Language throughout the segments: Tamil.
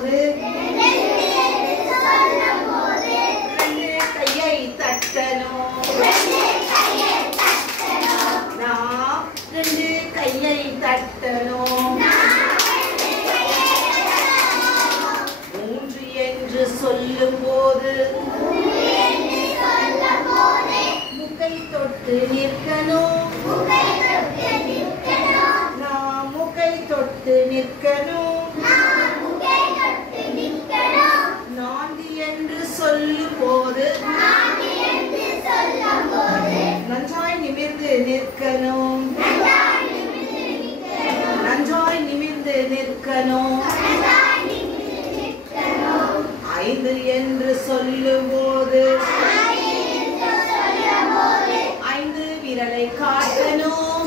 போது ரெண்டு கையை தட்டணும். நாம் ரெண்டு கையை தட்டணும். மூன்று என்று சொல்லும் போது முகை தொட்டு நிற்கணும். நாம் முகை தொட்டு நிற்கணும். நான்கு என்று சொல்லும் போது நன்றாய் நிமிர்ந்து நிற்கணும். நன்றாய் நிமிர்ந்து நிற்கணும். ஐந்து என்று சொல்லும் போது ஐந்து விரலை காட்டணும்.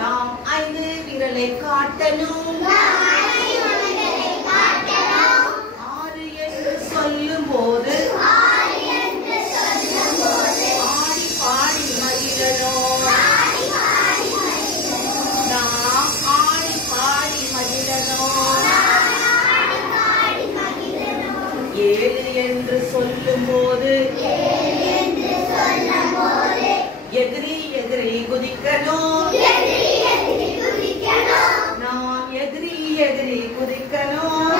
நாம் ஐந்து விரலை காட்டணும். ஆறு என்று சொல்லும் போது ஆடி பாடி மகிழணும். நாம் ஆடி பாடி மகிழணும். ஏழு என்று சொல்லும் போது எதிரி எதிரி குதிக்கணும். நாம் எதிரி எதிரி குதிக்கணும்.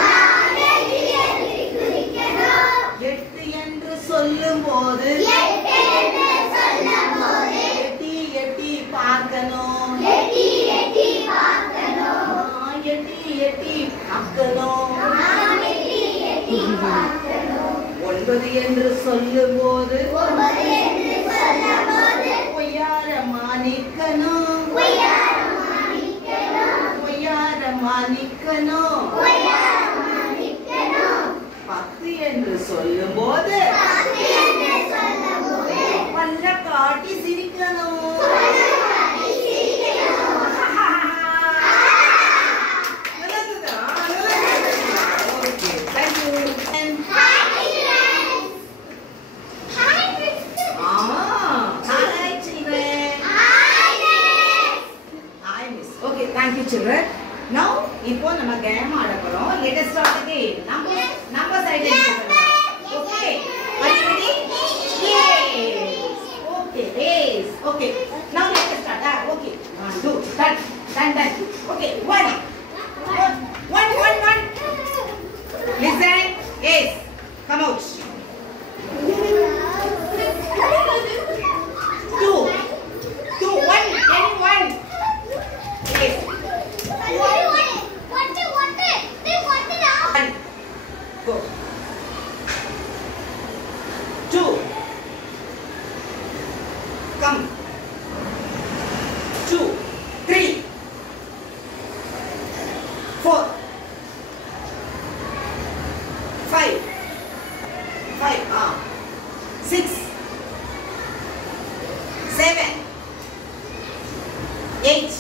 எட்டு என்று சொல்லும் போது எட்டி எட்டி பார்க்கணும். எட்டி எட்டி பார்க்கணும். ஒன்பது என்று சொல்லும் போது பொய்யாரமா நிற்கணும். பொய்யாரமா நிற்கணும். பத்து என்று சொல்லும் போது பல்ல காட்டி சிரிக்கணும். Thank you children. Now ipo nama game aada porom. Let us start the game. Numbers identify. Okay. Are you ready? Yes. Okay. Yes. Okay. Now let us start. Okay. 1 2 done. Okay. 1. Listen. Yes. Come out. 2 1 anyone. Yes. Go. 2. Come. 2 3 4 5 6 7 8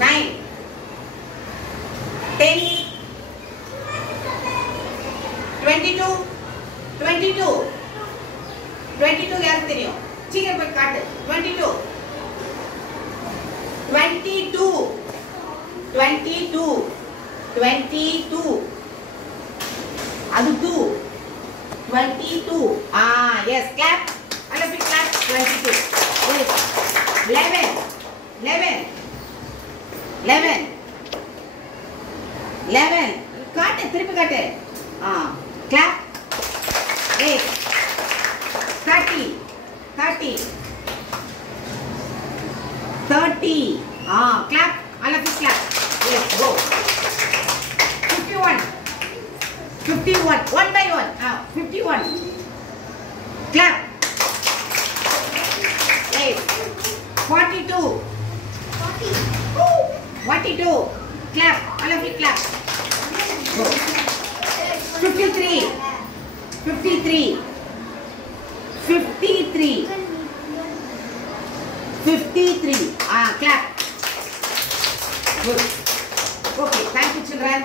9 10 22 யாருக்கு தெரியும்? சீக்கிரம் போய் காட்டு. 22 அது 2 22 yes clap. All of you clap. 22 yes. 11 காட்டு, திருப்பி காட்டு. clap. 8 30 clap. All of you clap. Yes, go. 51 one by one. 51 clap. 8 42 clap. All of you clap. Go. 53 clap. Good. Okay, thank you children.